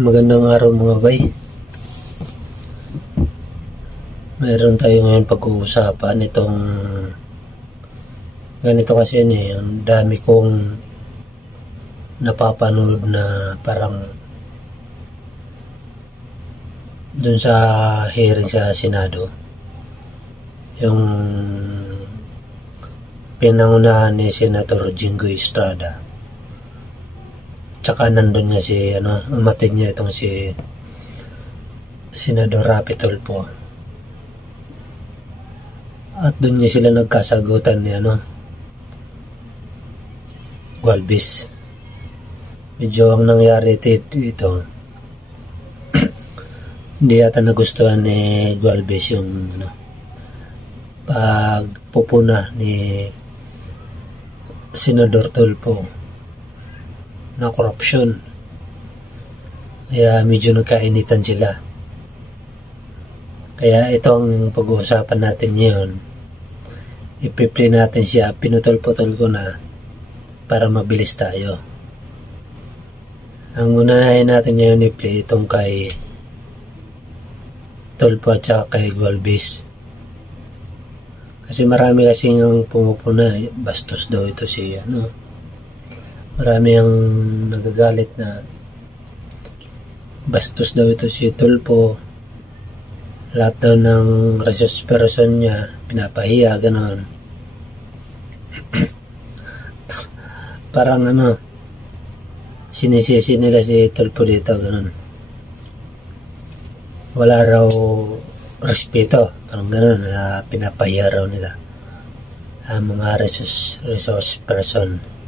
Magandang araw mga bay. Meron tayo ngayon pag-uusapan itong ganito kasi yun ang dami kong napapanood na parang dun sa hearing sa Senado, yung pinangunahan ni Senator Jinggoy Estrada. Tsaka nandun nga si umatid niya itong si Senador Rapi Tulfo. At dun niya sila nagkasagutan ni Gualvez. Medyo ang nangyari dito hindi yata nagustuhan ni Gualvez yung pagpupuna ni Senador Tulfo na korupsyon. Kaya medyo nagkainitan sila. Kaya itong pag-uusapan natin ngayon, ipi-play natin siya, pinutol-putol ko na para mabilis tayo. Ang unahin natin ngayon i-play itong kay Tulfo at saka kay Gualvez. Kasi marami kasing ang pumupuna, bastos daw ito si marami ang nagagalit na bastos daw ito si Tulfo. Lahat daw ng resource person niya pinapahiya, ganon. Parang sinisisi nila si Tulfo dito, ganon. Wala raw respeto, parang ganon, pinapahiya raw nila ang mga resource person.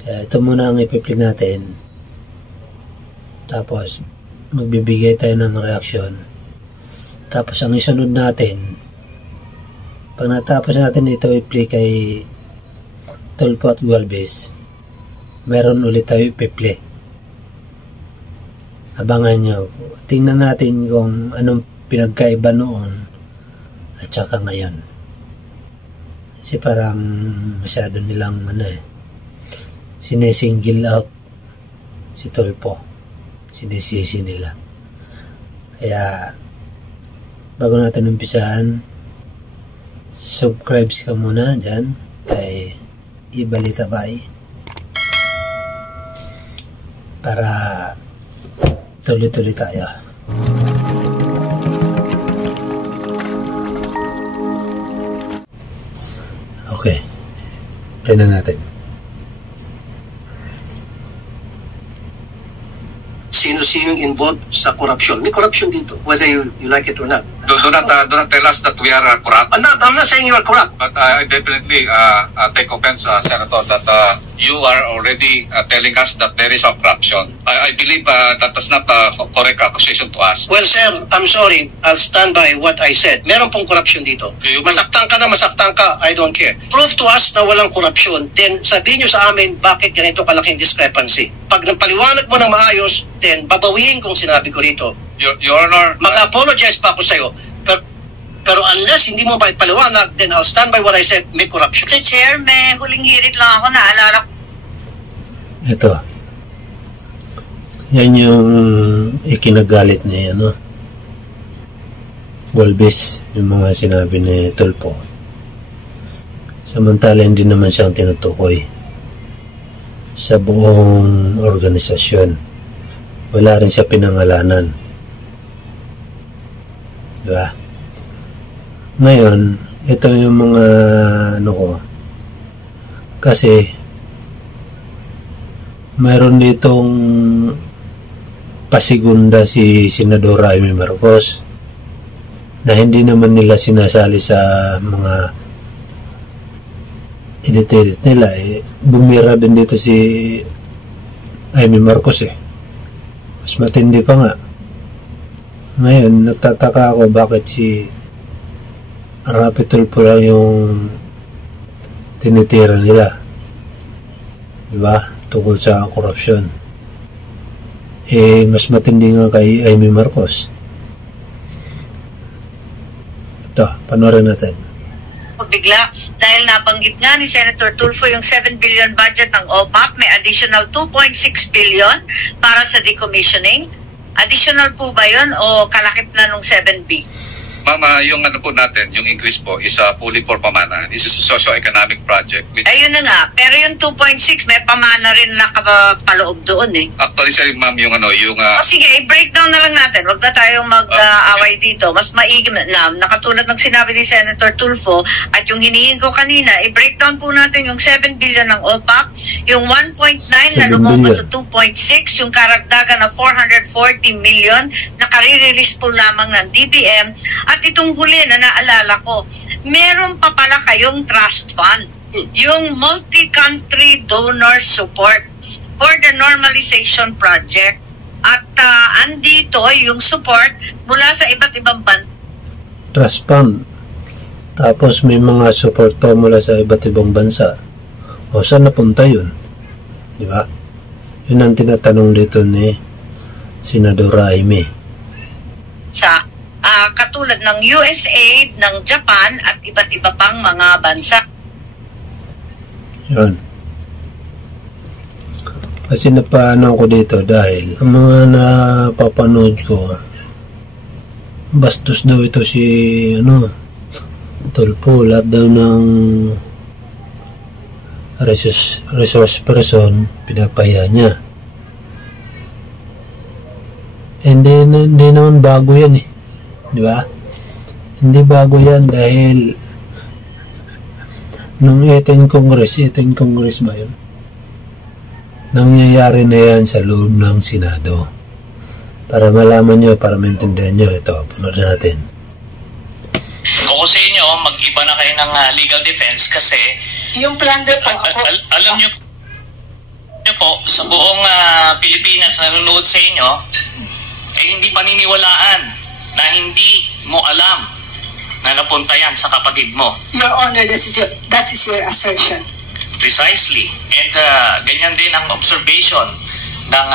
Kaya ito muna ang ipiplay natin. Tapos magbibigay tayo ng reaksyon. Tapos ang isunod natin, pag natapos natin ito i-play kay Tulfo at Gualvez, meron ulit tayo ipiplay. Abangan nyo. Tingnan natin kung anong pinagkaiba noon at saka ngayon. Kasi parang masyado nilang sinesingle out si Tulfo. Sinisisi nila. Kaya bago natin umpisahan, subscribe ka muna dyan kay Ibalita Bay para tuloy-tuloy tayo. Okay, play na natin. Sino-sino involved sa corruption. May corruption dito, whether you like it or not. Do not tell us that we are corrupt. I'm not saying you are corrupt. But I definitely take offense, Senator, that you are already telling us that there is a corruption. I believe that is not a correct accusation to us. Well, sir, I'm sorry. I'll stand by what I said. Meron pong corruption dito. Masaktan ka na masaktan ka, I don't care. Prove to us na walang corruption, then sabihin nyo sa amin bakit ganito kalaking discrepancy. Pag napaliwanag mo ng maayos, then babawiin kung sinabi ko rito. Your Honor, mag-apologize pa ako sa'yo. Pero unless hindi mo ba ipaliwanag, then I'll stand by what I said, may corruption. Mr. Chair, may huling hirit lang ako, naalala ko. Ito. Yan yung ikinagalit ni Gualvez, yung mga sinabi ni Tulfo. Samantala hindi naman siyang tinutukoy sa buong organisasyon. Wala rin siya pinangalanan. Diba? Ngayon, ito yung mga kasi mayroon ditong pasigunda si Senador Amy Marcos na hindi naman nila sinasali sa mga edit nila. Bumira din dito si Amy Marcos mas matindi pa nga. Ngayon, nagtataka ako bakit si Rapi Tulfo lang yung tinitira nila. Diba? Tungkol sa korupsyon. Mas matindi nga kay Amy Marcos. Ito, panoorin natin. mabigla dahil nabanggit nga ni Senator Tulfo yung 7 billion budget ng OPAP, may additional 2.6 billion para sa decommissioning. Additional po ba yun o kalakip na nung 7B? Mama, yung ano po natin, yung increase po is fully for pamana. This is a socio-economic project. Ayun na nga, pero yung 2.6 may pamana rin nakapaloob doon eh. Actually, sir, ma'am, yung ano, yung... O sige, i-breakdown na lang natin. Huwag na tayong mag-away dito. Mas maigi na, nakatulad ng sinabi ni Senator Tulfo at yung hinihingi ko kanina, i-breakdown po natin yung 7 billion ng OPAC, yung 1.9 na lumabas sa 2.6, yung karagdagan na 440 million na karirilis po lamang ng DBM. At itong huli na naalala ko, meron pa pala kayong trust fund, yung multi-country donor support for the normalization project. At andito yung support mula sa iba't ibang bansa. Trust fund. Tapos may mga support pa mula sa iba't ibang bansa. O saan napunta yun? Di ba? Yun ang tinatanong dito ni Senador Jaime. Sa katulad ng USAID, ng Japan at iba't iba pang mga bansa. Yun. Kasi napaano ko dito dahil ang mga napapanood ko, bastos daw ito si Tulfo, lahat daw ng resource person pinapaya niya. Hindi naman bago yan eh. Di ba? Hindi bago yan dahil nung 18 Congress ba yun? Nangyayari na yan sa loob ng Senado. Para malaman nyo, para maintindihan nyo, ito, panood natin. Kung sa inyo, mag-iba na kayo ng legal defense kasi yung plunder po ako. Alam nyo po, sa buong Pilipinas na nanonood sa inyo, hindi paniniwalaan na hindi mo alam na napunta yan sa kapatid mo. Your Honor, that is your assertion. Precisely. And ganyan din ang observation ng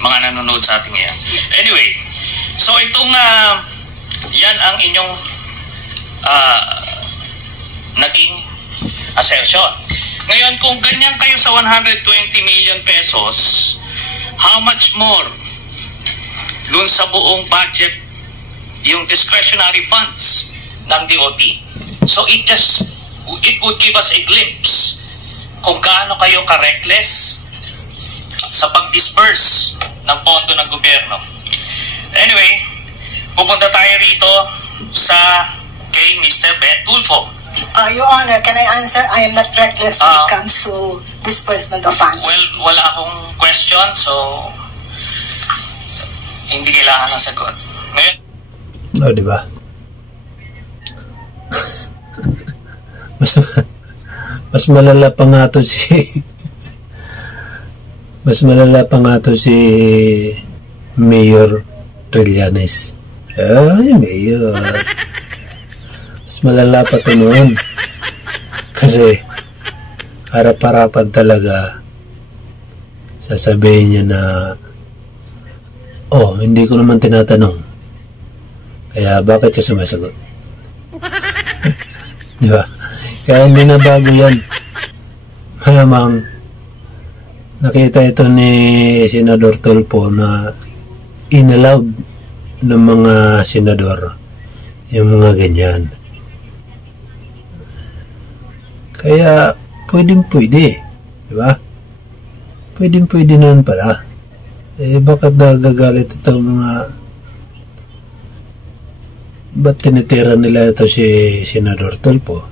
mga nanonood sa ating ngayon. Anyway, so itong yan ang inyong naging assertion. Ngayon, kung ganyan kayo sa 120 million pesos, how much more dun sa buong budget yung discretionary funds ng DOT? So it would give us a glimpse kung gaano kayo ka-reckless sa pag-disperse ng pondo ng gobyerno. Anyway, pupunta tayo rito sa kay Mr. Ben Tulfo. Your Honor, can I answer? I am not reckless when it comes to disbursement of funds. Well, wala akong question, so hindi kailangan ng sagot. Ngayon, di ba? mas malala pa nga to si Mayor Trillanes. Ay, Mayor. Mas malala pa to noon. Kasi harap-harapan talaga sasabihin niya na hindi ko naman tinatanong. Kaya bakit siya sumasagot? Di ba? Kaya hindi na bago yan. Malamang nakita ito ni Senador Tulfo na inallowed ng mga senador yung mga ganyan. Kaya pwede. Di ba? Pwede naman pala. Bakit nagagalit itong mga ba't tinitira nila ito si Senador Tulfo?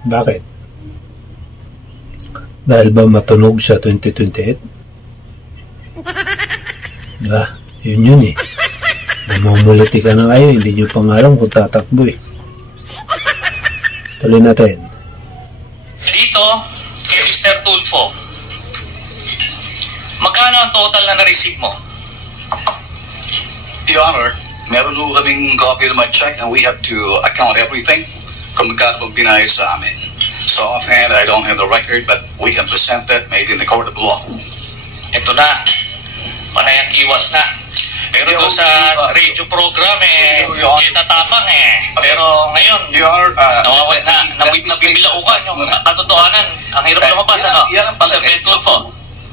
Bakit? Dahil ba matunog siya 2028? Diba? Yun eh. Namumuliti ka na kayo, hindi nyo pang alam kung tatakbo eh. Tuloy natin. Dito, kay Mr. Tulfo, magkano ang total na na-receive mo? Your Honor, meron ho kaming copy of my check and we have to account everything kung magkano bang binayad sa amin. So offhand, I don't have the record, but we can present that maybe in the court of law. Ito na. Panayang iwas na. Pero doon sa radio program, kita tapang Pero ngayon, nabibilaukan yung katotohanan. Ang hirap lumabas, ano? Sa Tulfo.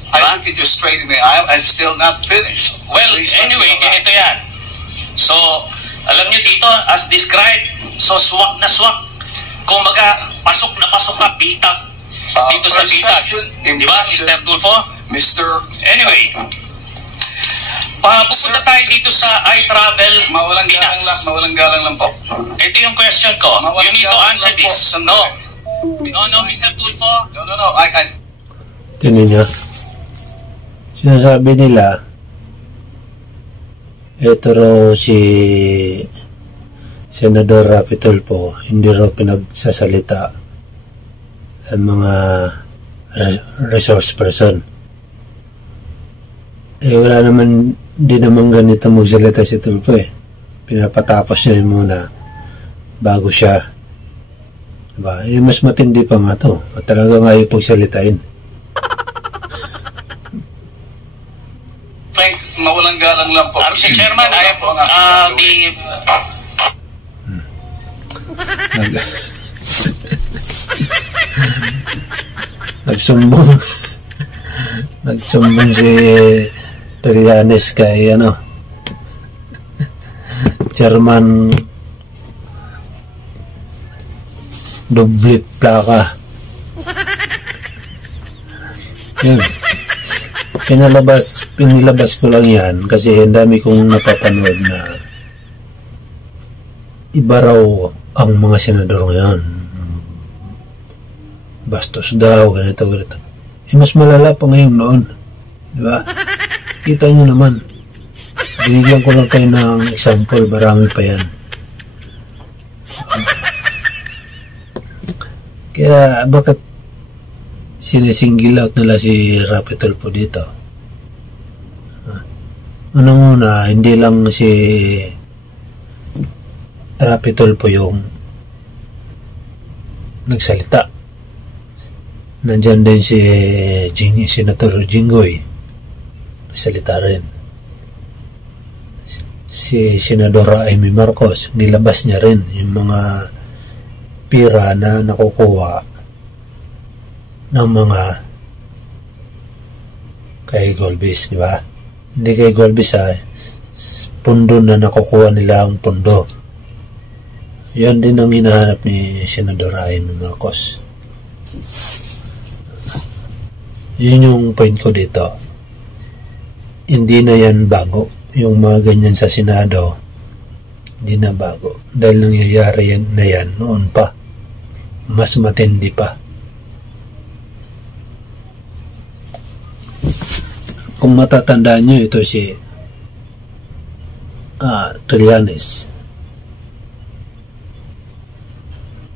I look at you straight in the eye and still not finished. Well, anyway, ganito yan. So, alam nyo dito, as described, so swak na swak. Kung pasok na pasok ka, bitag. Dito sa bitag. Di ba, Mr. Tulfo? Anyway, pupunta tayo dito sa iTravel Pinas. Mawalang galang lang po. Ito yung question ko. You need to answer this. No, Mr. Tulfo? No. Tingnan nyo. Sinasabi nila, ito raw si Senador Rapi Tulfo, hindi raw pinagsasalita ang mga resource person. Wala naman, di naman ganito magsalita si Tulfo Pinapatapos niya muna bago siya. Diba? Mas matindi pa nga to. At talaga nga yung pagsalitain. Mawalang galang lang po. Mr. Chairman, I am Nagsumbong si Trillanes kay Chairman Dublit Plaka. Yun. Pinilabas ko lang yan kasi ang dami kong napapanood na iba raw ang mga senador ngayon. Bastos daw, ganito. Mas malala pa ngayon noon. Diba? Kita nyo naman. Binigyan ko lang kayo ng example, marami pa yan. Kaya bakit sinisingle out nila si Rapi Tulfo dito? Unang-una, hindi lang si Rapi Tulfo yung nagsalita. Nandyan din si Senator Jinggoy, nagsalita rin. Si Senadora Amy Marcos, nilabas niya rin yung mga pira na nakukuha ng mga kay Golbis, di ba? Hindi kay Golbis pundo na nakukuha nila ang pundo. Yan din ang hinahanap ni Senadora Amy Marcos. Yun yung point ko dito. Hindi na yan bago. Yung mga ganyan sa Senado, hindi na bago. Dahil nangyayari yan na yan noon pa. Mas matindi pa. Kung matatandaan nyo, ito si Trillanes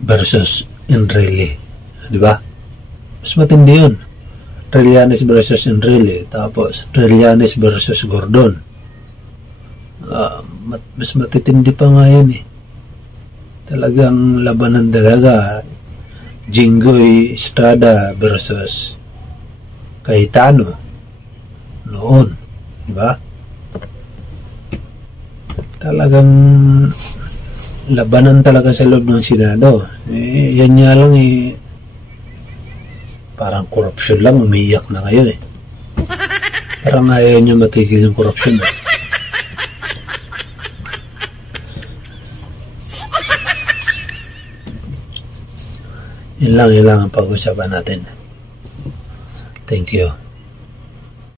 versus Enrile. Diba? Mas matindi yun. Trillanes versus Enrile. Tapos, Trillanes versus Gordon. Mas matitindi pa nga yun Talagang labanan talaga. Jinggoy Estrada versus Cayetano. Noon. Diba? Talagang labanan talaga sa loob ng Senado. Yan nga lang parang korupsyon lang, umiiyak na kayo Parang ayaw nyo matigil yung korupsyon Yun lang ang pag-usapan natin. Thank you.